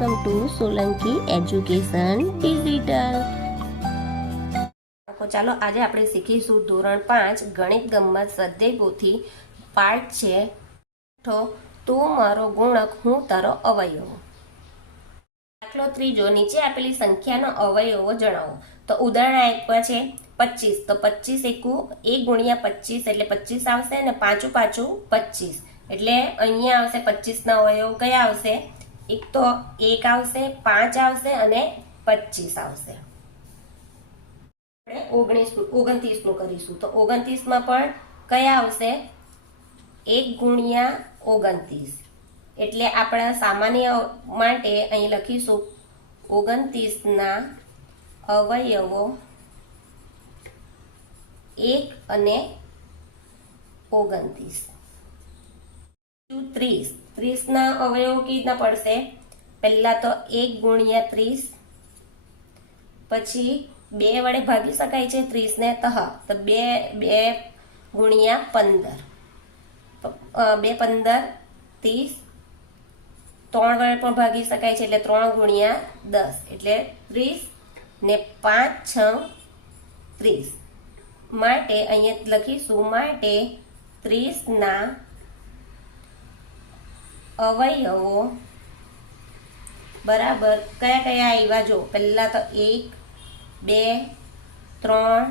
Welcome to Solanki education digital. ચાલો આજે આપણે શીખીશું ધોરણ 5 ગણિત ગમ્મત સ્વાધ્યાય પોથી પાઠ છે તો તું મારો ગુણક હું તારો અવયવ। દાખલો ત્રીજો, નીચે આપેલી સંખ્યાનો અવયવો જણાવો। તો ઉદાહરણ આપ્યા છે 25, તો 25 એકુ 1 ગુણ્યા 25 એટલે 25 આવશે અને પાછું પાછું 25 એટલે અહીંયા આવશે 25 ના અવયવ કયા આવશે? એક તો 1 આવશે, 5 આવશે અને 25 આવશે। આપણે 29 નું કરીશું તો 29 માં પણ કયા આવશે? 1 ગુણ્યા 29 એટલે આપણા સામાન્ય માટે અહીં લખીશું 29 ના અવયવો 1 અને 29। 30 ના અવયવો કેટલા પડશે? પહેલા તો 1 ગુણ્યા 30, પછી 2 વડે ભાગી શકાય છે 30 ને તો 2 ગુણ્યા 15, 2 15 30, 3 વડે પણ ભાગી શકાય છે એટલે 3 ગુણ્યા 10 એટલે 30 ને 5 6 30 માટે અહીંયા લખીશું માટે 30 ના અવયવો બરાબર કયા કયા આવ્યા જો પહેલા તો 1 2 3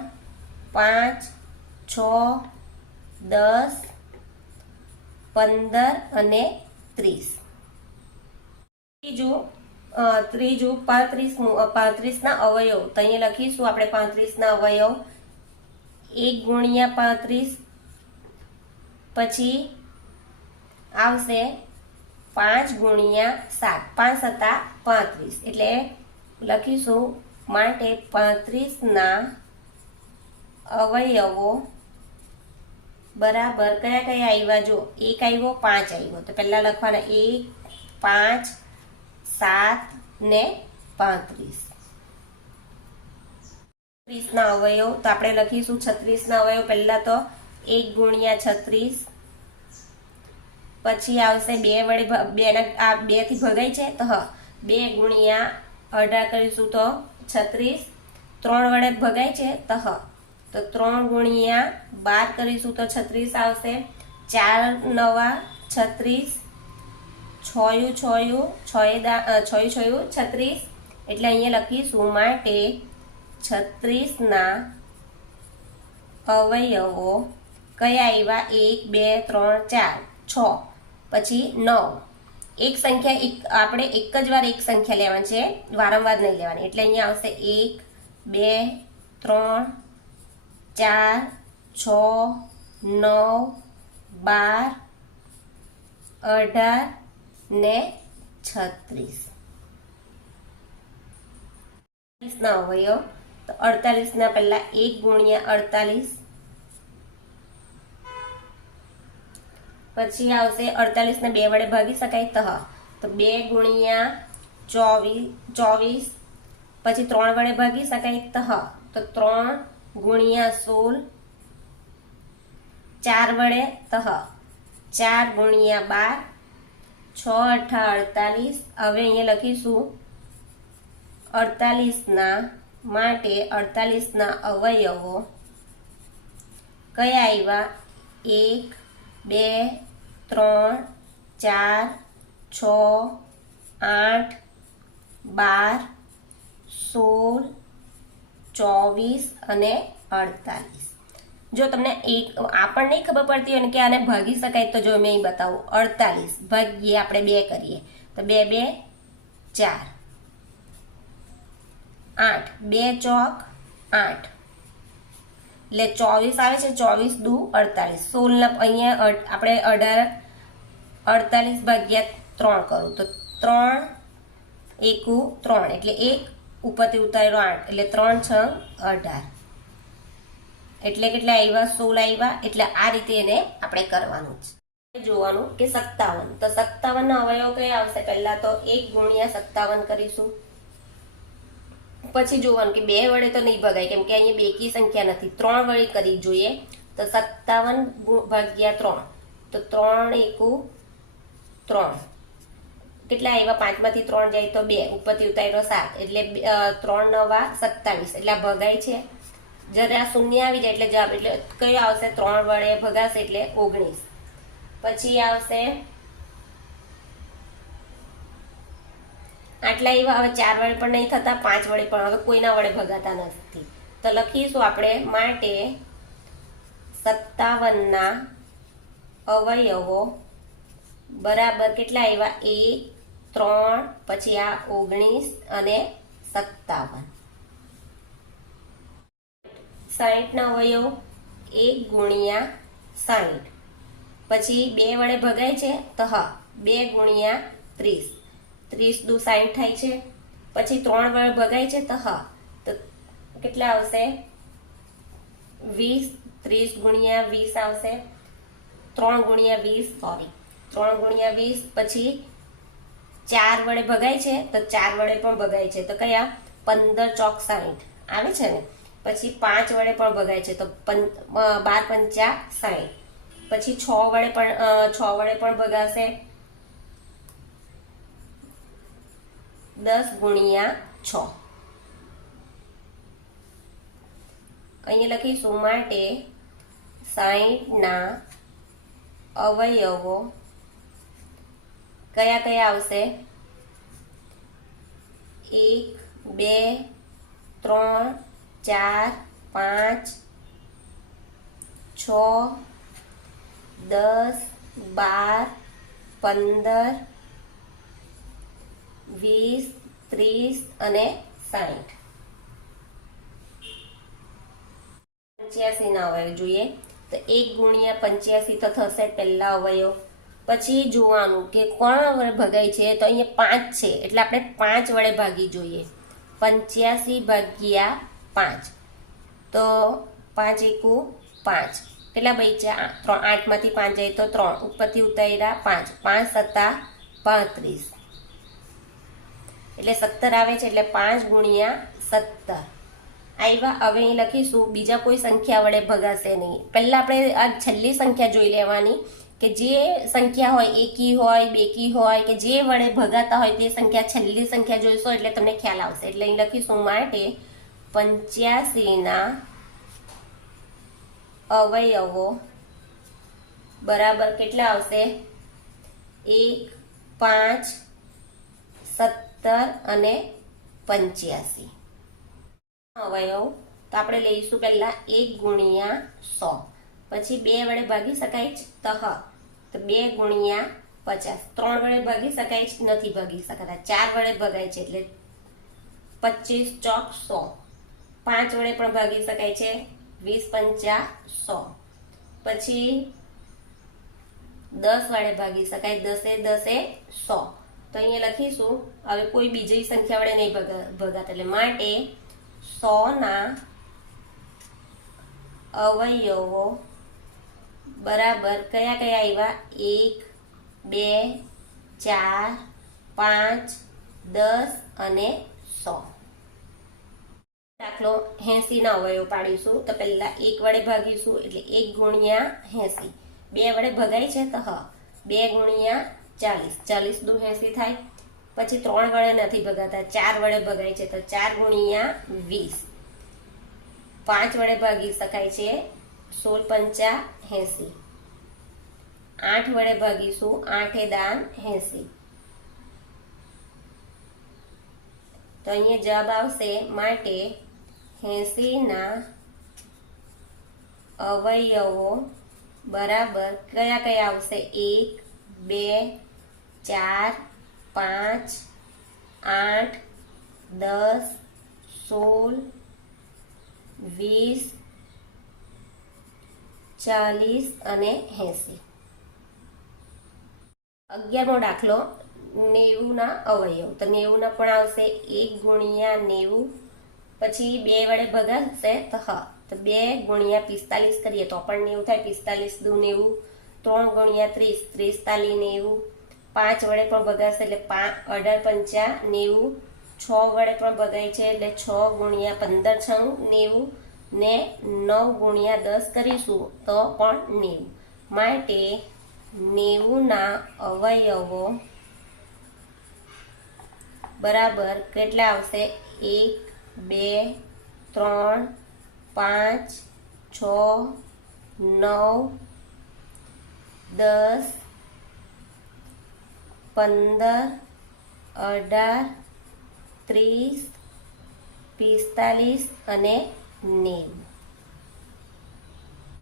5 6 10 15 અને 30। ત્રીજું 35 ના અવયવ તો અહીંયા લખીશું આપણે 35 ના અવયવ 1 ગુણ્યા 35, પછી આવશે 5 ગુણ્યા 7, 5 સત્તા 35 એટલે લખીશું માટે 35 ના અવયવો બરાબર કયા કયા આવ્યા જો 1 આવ્યો 5 આવ્યો તો પહેલા લખવાના 1 5 7 ને 35। 36 ના અવયવ તો આપણે લખીશું 36 ના અવયવ પહેલા તો 1 ગુણ્યા 36, પછી આવશે 2 વડે 2 થી ભગાય છે તો 2 ગુણ્યા 18 કરીશું તો 36, 3 વડે ભગાય છે તો 3 ગુણ્યા 12 કરીશું તો 36 આવશે, 4 9 36, 6 36 એટલે અહીંયા લખીશું માટે 36 ના અવયવો કયા આવ્યા 1 2 3 4 6 પછી 9। એક સંખ્યા આપણે એક જ વાર એક સંખ્યા લેવાની છે, વારંવાર નહીં લેવાની એટલે અહીંયા આવશે 1 2 3 4 6 9 12 18 ને 36। ના અવયવ તો 48 ના પહેલા 1 ગુણ્યા 48, પછી આવશે 48 ને 2 વડે ભાગી શકાય તો 2 ગુણ્યા 24, પછી 3 વડે ભાગી શકાય તો 3 ગુણ્યા 16, 4 વડે 4 ગુણ્યા 12, 6 8 48। હવે અહીંયા લખીશું 48 ના માટે 48 ના અવયવો કયા આવ્યા 1 2 3 4 6 8 12 16 24 અને 48। જો તમને આ પણ નહીં ખબર પડતી હોય કે આને ભાગી શકાય તો જો મેં અહીં બતાવું 48 ભાગીએ આપણે 2 કરીએ તો 2 2 4 8, 2 ચોક 8 એટલે 24 આવે છે, 24 દુ 48, 16 ના અહીંયા આપણે 48 ભાગ્યા 3 કરું તો 3 એકુ 3 એટલે 1 ઉપરથી ઉતાર્યો 8 એટલે 3 6 18 એટલે કેટલા આવ્યા 16 આવ્યા। એટલે આ રીતે એને આપણે કરવાનું છે। જોવાનું કે 57 તો 57 ના અવયવ કયા આવશે? પહેલા તો 1 ગુણ્યા 57 કરીશું, પછી જોવાનું કે 2 વડે તો નહીં ભગાય કેમ કે અહીંયા બેકી સંખ્યા નથી, 3 વડે કરી જોઈએ તો 57 ભાગ્યા 3 તો 3 એકુ 3 કેટલા આવ્યા? 5 માંથી 3 જાય તો 2, ઉપરથી ઉતાર્યો 7, એટલે 3 નવા 27, એટલે આ ભગાય છે. જ્યારે આ શૂન્ય આવી જાય એટલે જવાબ, એટલે કયો આવશે? 3 વડે ભગાશે એટલે 19. પછી આવશે આટલા એવા, હવે 4 વડે પણ નહીં થતા, 5 વડે પણ હવે કોઈના વડે ભગાતા નથી. તો લખીશું આપણે માટે 57 ના અવયવો બરાબર કેટલા આવ્યા? 1, 3, પછી આ 19 અને 57. 60 ના અવયવ 1 ગુણ્યા 60, પછી 2 વડે ભગાય છે તો હા 2 ગુણ્યા 30, 30 દુ 60 થાય છે. પછી 3 વડે ભગાય છે તો હા, તો કેટલા આવશે? 20, 30 ગુણ્યા 20 આવશે, 3 ગુણ્યા 20, સોરી 3 ગુણ્યા 20. પછી 4 વડે ભગાય છે તો 4 વડે પણ ભગાય છે તો કયા? 15 ચોક 60 આવે છે ને. પછી 5 વડે પણ ભગાય છે તો 12 પંચા 60. પછી 6 વડે પણ ભગાશે, 10 ગુણ્યા 6. અહીંયા લખીશું માટે 60 ના અવયવો કયા કયા આવશે? 1, 2, 3, 4, 5, 6, 10, 12, 15, 20, 30 અને 60. 85 ના અવયવ જોઈએ તો 1 ગુણ્યા 85 તો થશે પહેલા અવયવ. પછી જોવાનું કે કોણ વડે ભગાય છે, તો અહીંયા 5 છે એટલે આપણે 5 વડે ભાગી જોઈએ. 85 ભાગ્યા 5 તો 5 એકુ 5, કેટલા બચ્યા? 3, 8 માંથી 5 જાય તો 3, ઉપરથી ઉતાર્યા 5, 5 સત્તા 35, એટલે 17 આવે છે. એટલે 5 ગુણ્યા 17 આવ્યા. હવે અહીં લખીશું બીજા કોઈ સંખ્યા વડે ભગાશે નહીં. પહેલા આપણે આ છેલ્લી સંખ્યા જોઈ લેવાની કે જે સંખ્યા હોય, એકી હોય, બેકી હોય, કે જે વડે ભગાતા હોય તે સંખ્યા, છેલ્લી સંખ્યા જોઈશો એટલે તમને ખ્યાલ આવશે. એટલે અહીં લખીશું માટે 85 ના અવયવો બરાબર કેટલા આવશે? 1, 5, 17 અને 85 અવયવ. તો આપણે લઈશું પહેલા 1 ગુણ્યા 100, પછી 2 વડે ભાગી શકાય જ તો હા, તો 2 ગુણ્યા 50. 3 વડે ભાગી શકાય જ નથી, ભાગી શકાતા. 4 વડે ભગાય છે એટલે 25 ચોક 100. 5 વડે પણ ભાગી શકાય છે, 20 પંચા 100. પછી 10 વડે ભાગી શકાય, 10 એ 10 એ 100. તો અહીંયા લખીશું હવે કોઈ બીજી સંખ્યા વડે નહીં ભગાતા, એટલે માટે 100 ના અવયવો બરાબર કયા કયા આવ્યા? 1, 2, 4, 5, 10 અને 100. દાખલો 80 ના અવયવ પાડીશું. તો પહેલા 1 વડે ભાગીશું એટલે 1 ગુણ્યા 80. 2 વડે ભગાય છે તો હા 2 ગુણ્યા 40, 40 દુ 80 થાય. પછી 3 વડે નથી ભગાતા, 4 વડે ભગાય છે તો 4 ગુણ્યા 20. 5 વડે ભાગી શકાય છે, 16 પંચા 80. 8 વડે ભાગીશું, 8 એ દાન 80. તો અહીંયા જવાબ આવશે માટે 80 ના અવયવો બરાબર કયા કયા આવશે? 1, 2, 4, 5, 8, 10, 16, 20, 40 અને 80. 11મો દાખલો 90 ના અવયવ. તો 90 ના પણ આવશે 1 ગુણ્યા 90, પછી 2 વડે ભગાશે તો હા, તો 2 ગુણ્યા 45 કરીએ તો પણ 90 થાય, 45 દુ 90. 3 ગુણ્યા 30, 30 તાલી 90. 5 વડે પણ ભગાશે એટલે 18 પંચા 90. 6 વડે પણ ભગાય છે એટલે 6 ગુણ્યા 15 છંગ 90 ને 9 ગુણ્યા 10 કરીશું તો પણ 90. માટે 90 ના અવયવો બરાબર કેટલા આવશે? 1 2 3 5 6 9 10 15 18 30 45 અને 90.